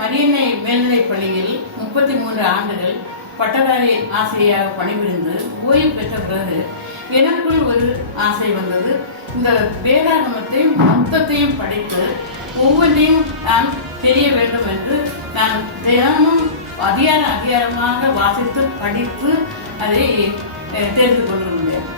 மரியன்னை மேல்நிலைப் பள்ளியில் 33 ஆண்டுகள் பட்டதாரி ஆசிரியராக பணிபுரிந்து ஓய்வு பெற்ற பிறகு எனக்குள் ஒரு ஆசை வந்தது. இந்த வேதாகமத்தை மொத்தத்தையும் படித்து ஒவ்வொன்றையும் நான் தெரிய வேண்டும் என்று நான் தினமும் அதிகாரமாக வாசித்து படித்து அதை தெரிந்து கொண்டிருந்தேன்.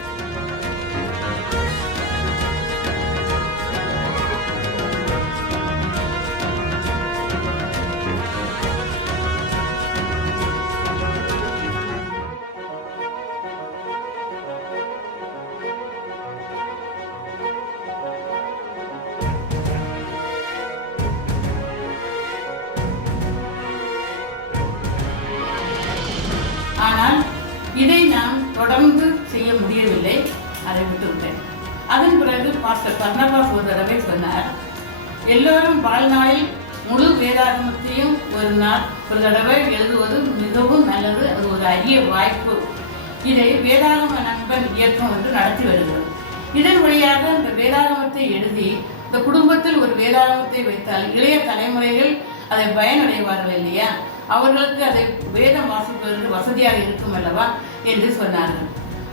ஆனால் இதை நான் தொடர்ந்து செய்ய முடியவில்லை, அதை விட்டுவிட்டேன். அதன் பிறகு பாஸ்டர் பர்னபாஸ் ஒரு தடவை சொன்னார், எல்லோரும் வாழ்நாளில் முழு வேதாகமத்தையும் ஒரு தடவை எழுதுவது மிகவும் நல்லது, அது ஒரு அரிய வாய்ப்பு. இதை வேதாகம நண்பன் இயக்கம் என்று நடத்தி வருகிறது. இதன் வழியாக இந்த வேதாகமத்தை எழுதி இந்த குடும்பத்தில் ஒரு வேதாகமத்தை வைத்தால் இளைய தலைமுறைகள் அதை பயனடைவார்கள் இல்லையா, அவர்களுக்கு அதை வேதம் வாசிப்பதற்கு வசதியாக இருக்கும் அல்லவா என்று சொன்னார்கள்.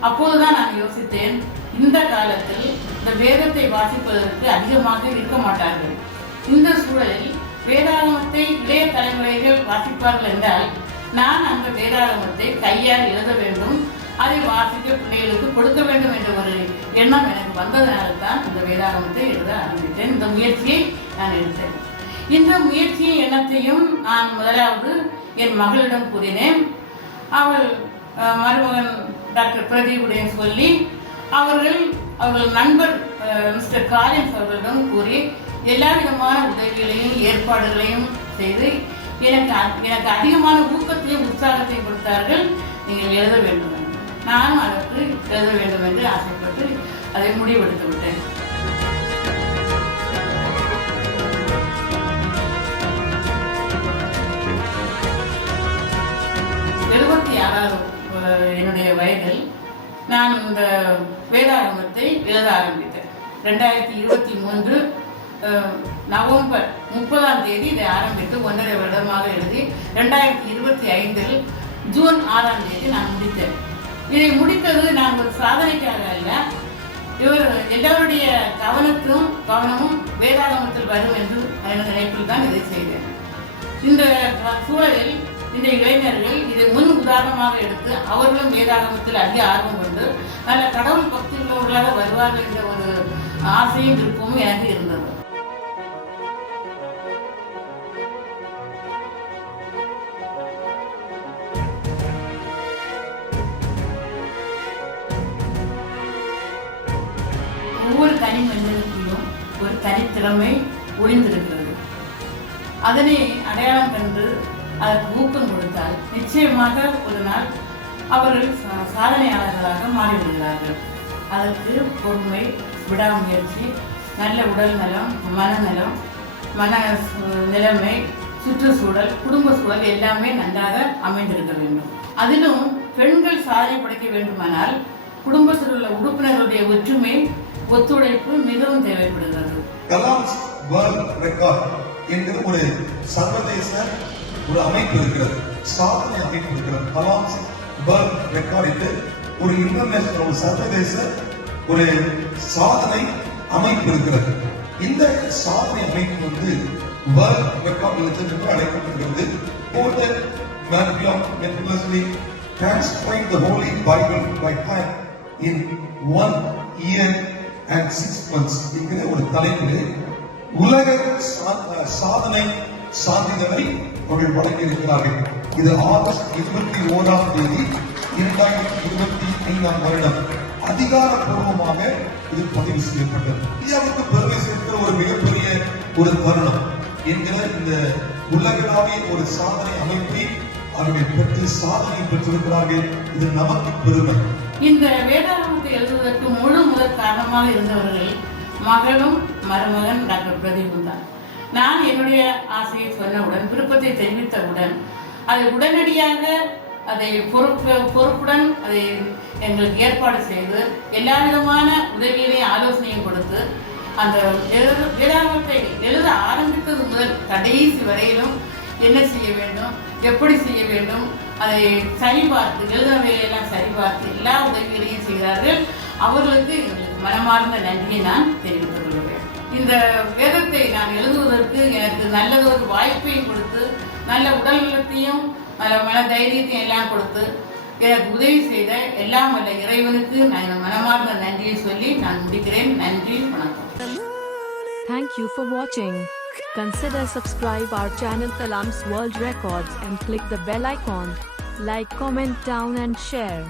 அப்போதுதான் நான் யோசித்தேன், இந்த காலத்தில் இந்த வேதத்தை வாசிப்பதற்கு அதிகமாக இருக்க மாட்டார்கள். இந்த சூழலில் வேதாகமத்தை இளைய தலைமுறைகள் வாசிப்பார்கள் என்றால் நான் அந்த வேதாகமத்தை கையால் எழுத வேண்டும், அதை வாசிக்க பிள்ளைகளுக்கு கொடுக்க வேண்டும் என்ற ஒரு எண்ணம் எனக்கு வந்ததனால தான் இந்த வேதாகமத்தை எழுத ஆரம்பித்தேன். இந்த முயற்சியை நான் எடுத்தேன். இந்த முயற்சியின் எண்ணத்தையும் நான் முதலாவது என் மகளிடம் கூறினேன். அவள் மருமகன் டாக்டர் பிரதீபுடன் சொல்லி அவர்கள் நண்பர் மிஸ்டர் காலின்ஸ் அவர்களிடம் கூறி எல்லா விதமான உதவிகளையும் ஏற்பாடுகளையும் செய்து எனக்கு அதிகமான ஊக்கத்தையும் உற்சாகத்தையும் கொடுத்தார்கள். நீங்கள் எழுத வேண்டும் என்று. நானும் அதற்கு எழுத வேண்டும் என்று ஆசைப்பட்டு அதை முடிவெடுத்து விட்டேன். என்னுடைய வயதில் நான் இந்த வேதாகமத்தை எழுத ஆரம்பித்தேன். 2023 நவம்பர் 30 இதை ஆரம்பித்து 1.5 வருடமாக எழுதி 2025 ஜூன் 6 நான் முடித்தேன். இதை முடித்தது நான் ஒரு சாதனைக்காக அல்ல, எல்லோருடைய கவனமும் வேதாகமத்தில் வரும் என்று நினைப்பில் தான் இதை செய்தேன். இந்த சூழலில் இந்த இளைஞர்கள் இதை முன் உதாரணமாக எடுத்து அவர்களும் வேதாகமத்தில் அதிக ஆர்வம் கொண்டு நல்ல கடவுள் பக்தி உள்ளவர்களாக வருவார்கள் என்ற ஒரு ஆசையும் விருப்பமும் எனக்கு இருந்தது. ஒவ்வொரு தனி மனிதனுக்கும் ஒரு தனித்திறமை ஒளிந்திருக்கிறது. அதனை அடையாளம் கண்டு அதற்கு ஊக்கம் கொடுத்தால் நிச்சயமாக ஒரு நாள் அவர்கள் சாதனையாளர்களாக மாறிவிடுகிறார்கள். அதற்கு பொறுமை, விடாமுயற்சி, நல்ல உடல் நலம், மனநலம், மன நிலைமை, சுற்றுச்சூழல், குடும்ப சூழல் எல்லாமே நன்றாக அமைந்திருக்க வேண்டும். அதிலும் பெண்கள் சாதனை படைக்க வேண்டுமானால் குடும்பத்தில் உள்ள உறுப்பினர்களுடைய ஒற்றுமை, ஒத்துழைப்பு மிகவும் தேவைப்படுகிறது. ஒரு சர்வதேச ஒரு அமைப்பு இருக்கிறது, சாதனை அமைப்பு இருக்கிறது. கலாம் வேர்ல்ட் ரெக்கார்ட் ஒரு இன்டர்நேஷனல் ஒரு சர்வதேச ஒரு சாதனை அமைப்பு இருக்கிறது. இந்த சாதனை அமைப்பு வேர்ல்ட் ரெக்கார்ட் என்று அழைக்கப்படுகிறது. Transcribe the Holy Bible by hand in 1 year and 6 months என்கிற ஒரு தலைப்பிலே உலக சாதனை சான்றிதழை அவர்கள் வழங்கியிருக்கிறார்கள். இது ஆகஸ்ட் 21 2025 வருடம் அதிகாரப்பூர்வமாக இது பதிவு செய்யப்பட்டது. இந்தியாவுக்கு பெருமை சேர்க்கிற ஒரு மிகப்பெரிய ஒரு தருணம் என்கிற இந்த உலகளாவிய ஒரு சாதனை அமைப்பை அவர்கள் பெற்று சாதனை பெற்றிருக்கிறார்கள். இது நமக்கு பெருமை. இந்த வேதாகமத்தை எழுதுவதற்கு முழு முதல் காரணமாக இருந்தவர்கள் மகளும் மருமகன் டாக்டர் பிரதீபும் தான். நான் என்னுடைய ஆசையை சொன்னவுடன், விருப்பத்தை தெரிவித்தவுடன் அதை உடனடியாக அதை பொறுப்புடன் அதை எங்களுக்கு ஏற்பாடு செய்து எல்லா விதமான உதவிகளையும் ஆலோசனையும் கொடுத்து அந்த வேதாகமத்தை எழுத ஆரம்பித்தது முதல் கடைசி வரையிலும் என்ன செய்ய வேண்டும், எப்படி செய்ய வேண்டும், அதை சரிபார்த்து எழுதுவையெல்லாம் சரிபார்த்து எல்லா உதவிகளையும் செய்கிறார்கள். அவர்களுக்கு எங்களுக்கு மனமார்ந்த நன்றியை நான் தெரிவித்துக் கொள்கிறேன். இந்த வேதத்தை நான் எழுதுவதற்கு எனக்கு நல்லதொரு வாய்ப்பையும் கொடுத்து, நல்ல உடல் நலத்தையும் மன தைரியத்தையும் எல்லாம் கொடுத்து எனக்கு உதவி செய்த எல்லாம் வல்ல இறைவனுக்கு நான் மனமார்ந்த நன்றியை சொல்லி நான் முடிக்கிறேன். நன்றி, வணக்கம். Thank you for watching. Consider subscribe our channel Kalam's World Records and click the bell icon. Like, comment down and share.